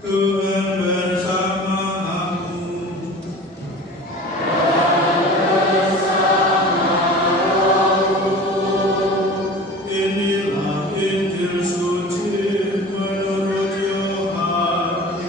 Tuhan bersamamu. Inilah Injil suci menurut Yohanes.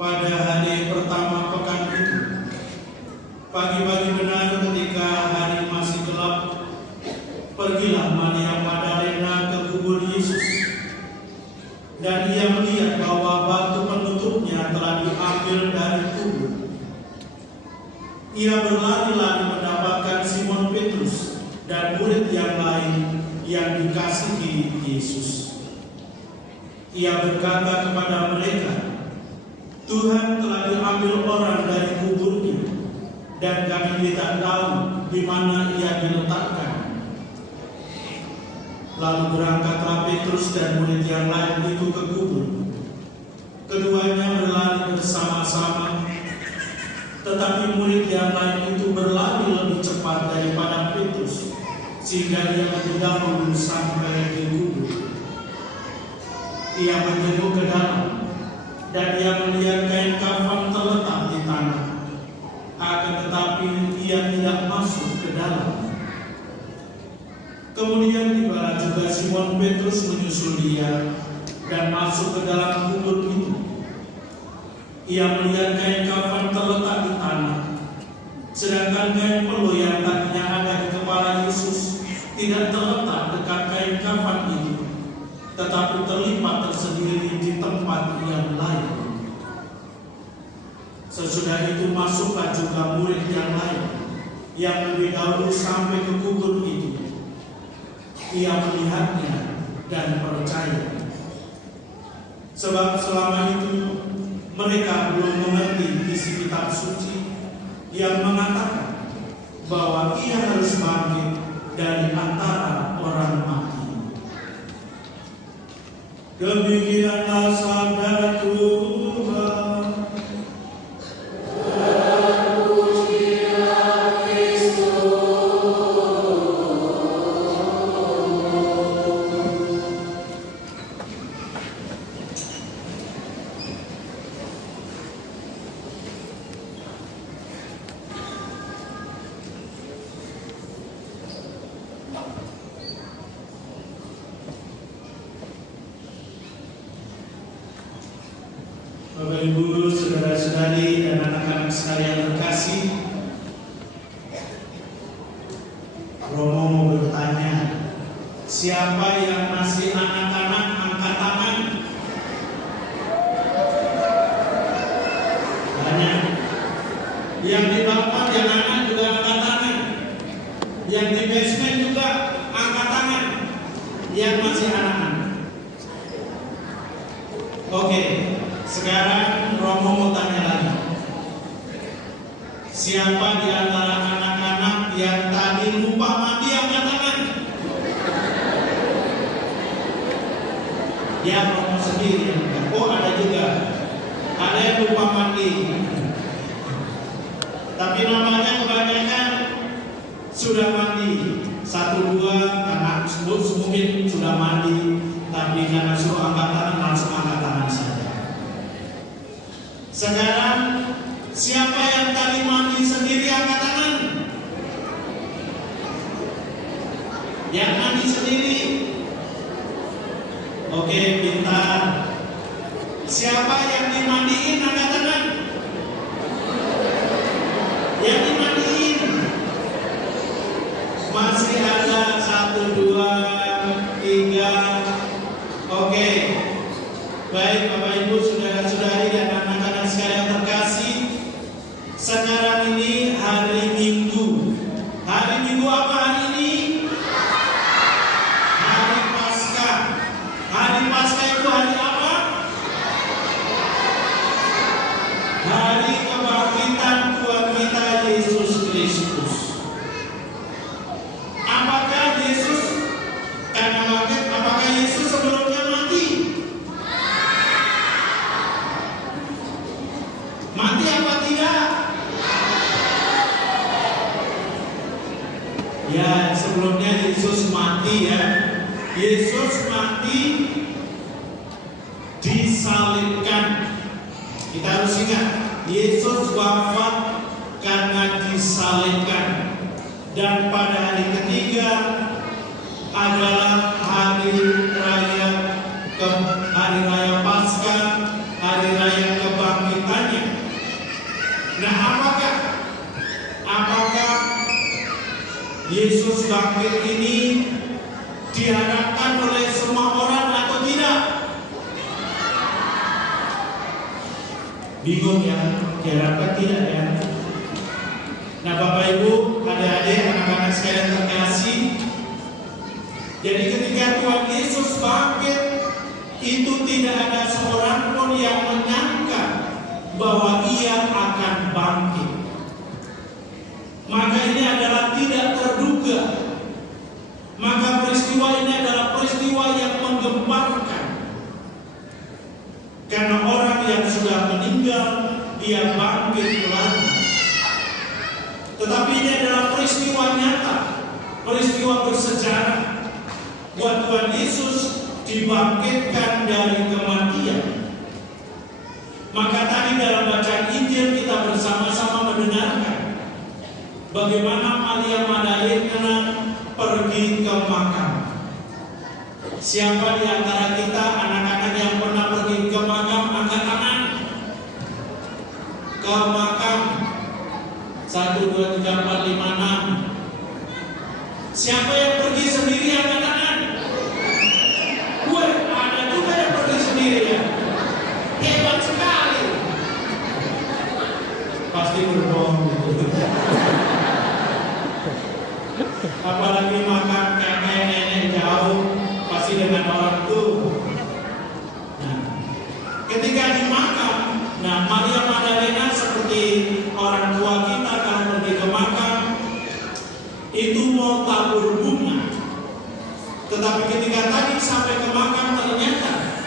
Pada hari pertama pekan itu, pagi-pagi benar ketika hari masih gelap, pergilah Maria Magdalena ke kubur Yesus, dan ia melihat bahwa batu penutupnya telah diambil dari kubur. Ia berlari-lari mendapatkan Simon Petrus dan murid yang lain yang dikasihi Yesus. Ia berkata kepada mereka, "Tuhan telah diambil orang dari kuburnya, dan kami tidak tahu di mana ia diletakkan." Lalu berangkatlah Petrus dan murid yang lain itu ke kubur. Keduanya berlari bersama-sama, tetapi murid yang lain itu berlari lebih cepat daripada Petrus, sehingga ia lebih dahulu sampai di kubur. Ia menjenguk ke dalam, dan ia melihat kain kafan terletak di tanah. Akan tetapi ia tidak masuk ke dalam. Kemudian tibalah juga Simon Petrus menyusul dia dan masuk ke dalam kubur itu. Ia melihat kain kafan terletak di tanah, sedangkan kain peluh yang tadinya ada di kepala Yesus tidak terletak dekat kain kafan itu, tetapi terlipat tersendiri di tempat yang lain. Sesudah itu masuklah juga murid yang lain yang lebih dahulu sampai ke kubur itu. Ia melihatnya dan percaya, sebab selama itu mereka belum mengerti isi kitab suci yang mengatakan bahwa ia harus bangkit dari antara orang mati. Demikianlah sabda Tuhan. Bapak Ibu, saudara-saudari dan anak-anak sekalian terkasih, Romo mau bertanya, siapa yang masih anak-anak angkat tangan? Banyak. Yang di bawah yang anak juga angkat tangan. Yang di basement juga angkat tangan. Yang masih anak-anak. Oke. Sekarang Romo mau tanya lagi. Siapa di antara anak-anak yang tadi lupa mandi angkat tangan? Ya, Romo sendiri. Oh, ada juga. Ada yang lupa mandi. Tapi namanya kebanyakan sudah mandi. 1-2 karena mungkin sudah mandi, tapi karena suruh angkat tangan langsung angkat tangan saja. Sekarang siapa yang tadi mandi sendiri angkat tangan? Yang mandi sendiri? Oke, pintar. Siapa yang dimandiin angkat tangan? Yang dimandiin? Masih ada 1, 2, 3. Oke. Baik Bapak Ibu, saudara-saudari dan anak-anak sekalian terkasih, sekarang ini hari Minggu. Hari Minggu apa hari ini? Hari Paskah. Hari Paskah itu hari apa? Ya, sebelumnya Yesus mati ya. Yesus mati disalibkan. Kita harus ingat, Yesus wafat karena disalibkan. Dan pada hari ketiga adalah hari raya Paskah, hari raya kebangkitannya. Nah, apakah Yesus bangkit ini diharapkan oleh semua orang atau tidak? Bingung ya, diharapkan tidak ya. Nah, Bapak Ibu, adik-adik, anak-anak sekalian terkasih, jadi ketika Tuhan Yesus bangkit, itu tidak ada seorang pun yang menyangka bahwa Ia akan bangkit. Maka ini adalah tidak terduga. Maka peristiwa ini adalah peristiwa yang menggemparkan. Karena orang yang sudah meninggal, dia bangkit lagi. Tetapi ini adalah peristiwa nyata, peristiwa bersejarah. Buat Tuhan Yesus dibangkitkan dari kematian. Maka tadi dalam bacaan Injil kita bersama-sama mendengarkan bagaimana Maria Magdalena pergi ke makam. Siapa di antara kita anak-anak yang pernah pergi ke makam, angkat tangan. Ke makam 1, 2, 3, 4, 5, 6. Siapa yang pergi sendiri, angkat tangan. Ada juga yang pergi sendiri ya. Hebat sekali. Pasti berbohong gitu. Apalagi makan kakek nenek jauh, pasti dengan orang tua. Nah, ketika di makam, Maria Magdalena seperti orang tua kita kalau pergi ke makam itu mau tabur bunga. Tetapi ketika tadi sampai ke makam, ternyata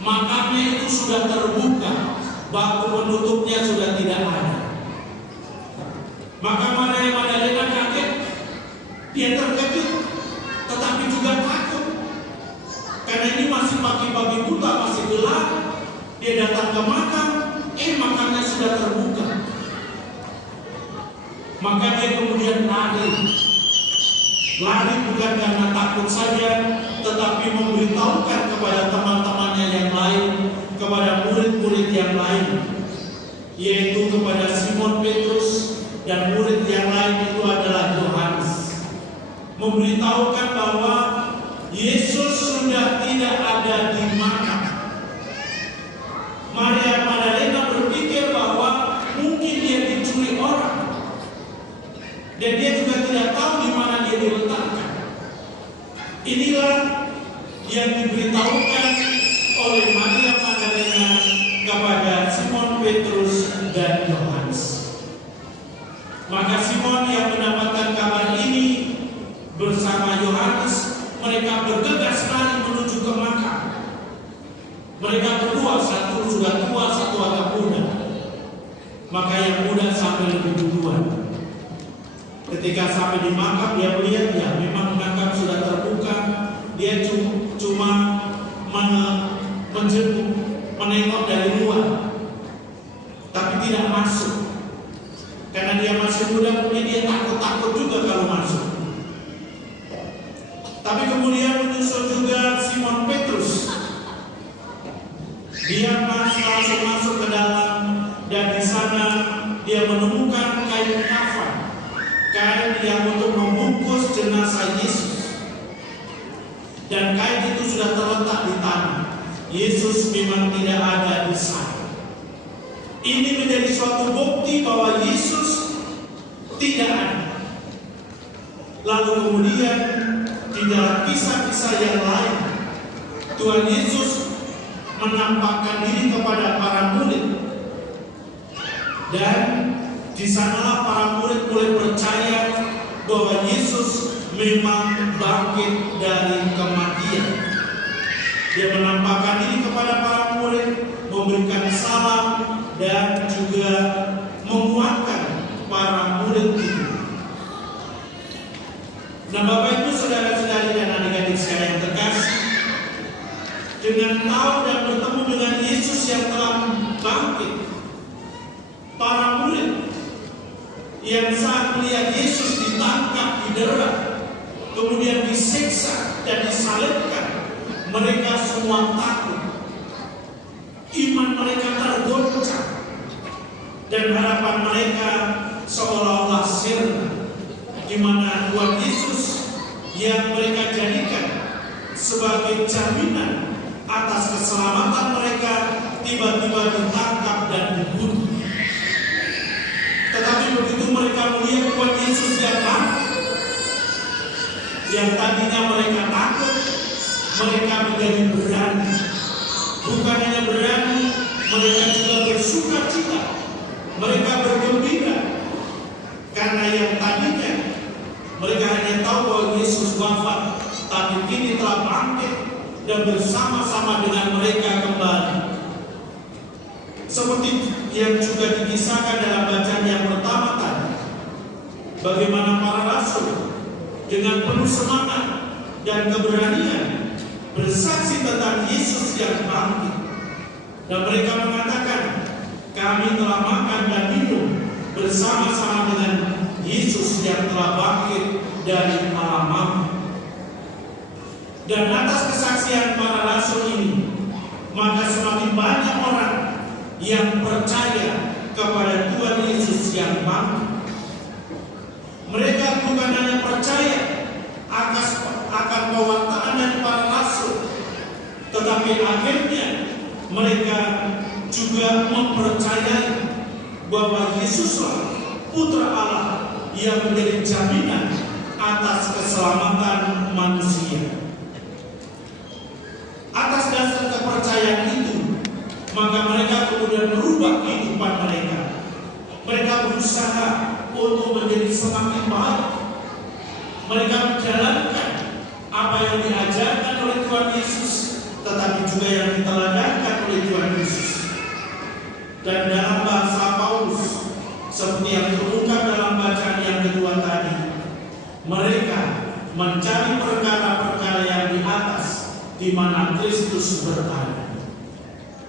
makamnya itu sudah terbuka, batu penutupnya sudah tidak ada. Maka Maria Magdalena kaget. Dia terkejut, tetapi juga takut. Karena ini masih pagi-pagi buta, masih gelap. Dia datang ke makam, makamnya sudah terbuka. Maka dia kemudian lari. Lari bukan karena takut saja, tetapi memberitahukan kepada teman-temannya yang lain, kepada murid-murid yang lain, yaitu kepada Simon Petrus dan murid yang lain itu adalah Yohanes. Memberitahukan bahwa Yesus sudah tidak ada di makam. Maria Magdalena berpikir bahwa mungkin dia dicuri orang, dan dia juga tidak tahu di mana dia diletakkan. Inilah yang diberitahukan oleh Maria Magdalena kepada Simon Petrus dan Yohanes. Maka Simon yang mendapatkan kabar ini bersama Yohanes, mereka bergegas sekali menuju ke makam. Mereka berdua, satu sudah tua, satu agak muda. Maka yang muda sampai lebih duluan. Ketika sampai di makam, dia melihat ya memang makam sudah terbuka. Dia cuma menengok dari luar, tapi tidak masuk. Karena dia masih muda, mungkin dia takut juga kalau masuk. Tapi kemudian menyusul juga Simon Petrus. Dia langsung masuk ke dalam, dan di sana dia menemukan kain kafan, kain yang untuk membungkus jenazah Yesus. Dan kain itu sudah terletak di tanah. Yesus memang tidak ada di sana. Ini menjadi suatu bukti bahwa Yesus tidak ada. Lalu kemudian di dalam kisah-kisah yang lain, Tuhan Yesus menampakkan diri kepada para murid, dan di sanalah para murid mulai percaya bahwa Yesus memang bangkit dari kematian. Dia menampakkan diri kepada para murid, memberikan salam, dan juga menguatkan para murid itu. Nah, Bapak Ibu, saudara-saudari dan adik-adik sekalian terkasih, dengan tahu dan bertemu dengan Yesus yang telah bangkit, para murid yang saat melihat Yesus ditangkap, didera, kemudian disiksa dan disalibkan, mereka semua takut. Iman mereka tergoncang dan harapan mereka seolah-olah sirna, di mana Tuhan Yesus yang mereka jadikan sebagai jaminan atas keselamatan mereka tiba-tiba ditangkap dan dibunuh. Tetapi begitu mereka melihat Tuhan Yesus yang bangkit, yang tadinya mereka takut, mereka menjadi berani. Bukan hanya berani, mereka juga bersuka cita, mereka bergembira, karena yang tadinya mereka hanya tahu bahwa Yesus wafat, tapi kini telah bangkit dan bersama-sama dengan mereka kembali. Seperti yang juga dikisahkan dalam bacaan yang pertama tadi, bagaimana para rasul dengan penuh semangat dan keberanian bersaksi tentang Yesus yang bangkit, dan mereka mengatakan, kami telah makan dan minum bersama-sama dengan Yesus yang telah bangkit dari alam maut. Dan atas kesaksian para rasul ini, maka semakin banyak orang yang percaya kepada Tuhan Yesus yang bangkit. Mereka bukan hanya percaya akan pewartaan dari para rasul, tetapi akhirnya mereka juga mempercayai bahwa Yesuslah Putra Allah yang menjadi jaminan atas keselamatan manusia. Atas dasar kepercayaan itu, maka mereka kemudian merubah kehidupan mereka. Mereka berusaha untuk menjadi semakin baik. Mereka menjalankan apa yang diajarkan oleh Tuhan Yesus, tetapi juga yang diteladankan oleh Tuhan Yesus. Dan dalam bahasa Paulus, seperti yang terungkap dalam bacaan yang kedua tadi, mereka mencari perkara-perkara yang di atas, di mana Kristus berada.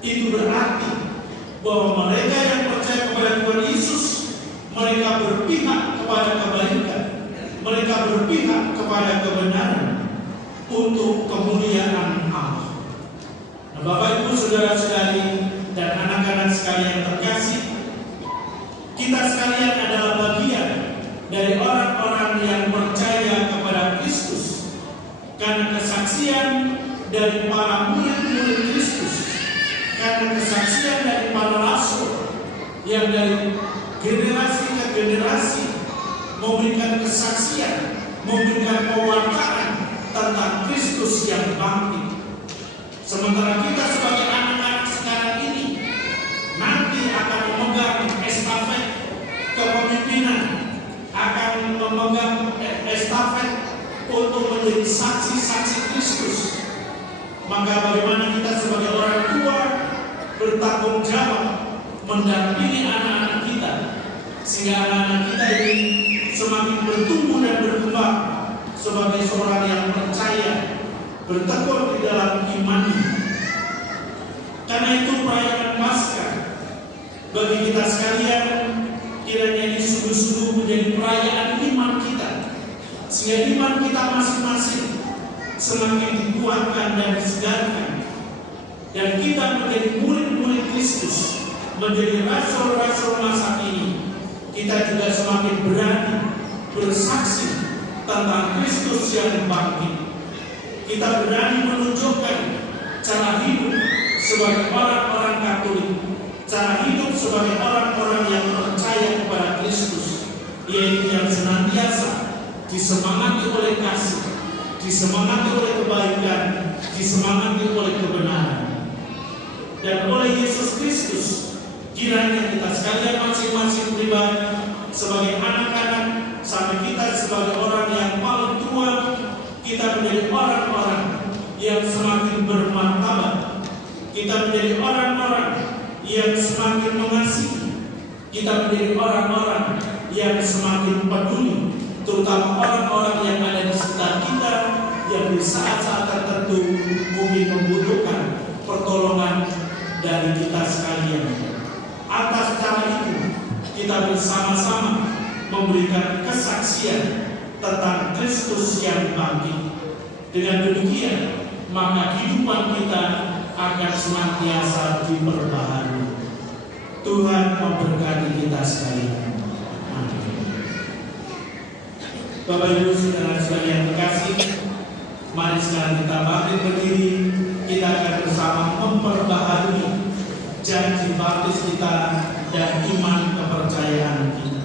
Itu berarti bahwa mereka yang percaya kepada Tuhan Yesus, mereka berpihak kepada kebaikan, mereka berpihak kepada kebenaran untuk kemuliaan Allah. Nah, Bapak Ibu, saudara-saudari dan anak-anak sekalian terkasih, kita sekalian adalah bagian dari orang-orang yang percaya kepada Kristus karena kesaksian dari para murid-murid Kristus, karena kesaksian dari para rasul yang dari generasi ke generasi memberikan kesaksian, memberikan pewartaan tentang Kristus yang bangkit. Sementara kita sebagai anak-anak sekarang ini nanti akan memegang estafet kepemimpinan, akan memegang estafet untuk menjadi saksi-saksi Kristus. Maka bagaimana kita sebagai orang tua bertanggung jawab mendampingi anak-anak kita, sehingga anak-anak kita ini semakin bertumbuh dan berkembang sebagai seorang yang percaya, bertekun di dalam imannya. Karena itu perayaan Paskah bagi kita sekalian kiranya ini sungguh-sungguh menjadi perayaan iman kita, sehingga iman kita masing-masing semakin dikuatkan dan disegarkan, dan kita menjadi murid-murid Kristus, menjadi rasul-rasul masa ini. Kita juga semakin berani bersaksi tentang Kristus yang bangkit. Kita berani menunjukkan cara hidup sebagai orang-orang Katolik, cara hidup sebagai orang-orang yang percaya kepada Kristus, yaitu yang senantiasa disemangati oleh kasih, disemangati oleh kebaikan, disemangati oleh kebenaran. Dan oleh Yesus Kristus, kiranya kita sekalian masing-masing pribadi, sebagai anak-anak, sampai kita sebagai orang yang paling tua, kita menjadi orang-orang yang semakin bermartabat. Kita menjadi orang-orang yang semakin mengasihi. Kita menjadi orang-orang yang semakin peduli terutama orang-orang yang ada di sekitar kita yang di saat-saat tertentu mungkin membutuhkan pertolongan dari kita sekalian. Atas cara itu kita bersama-sama memberikan kesaksian tentang Kristus yang bangkit. Dengan demikian, maka kehidupan kita akan senantiasa diperbaharui. Tuhan memberkati kita sekalian. Amin. Bapak Ibu saudara-saudara yang terkasih, mari sekarang kita bangkit berdiri. Kita akan bersama memperbaharui janji baptis kita dan iman kepercayaan kita.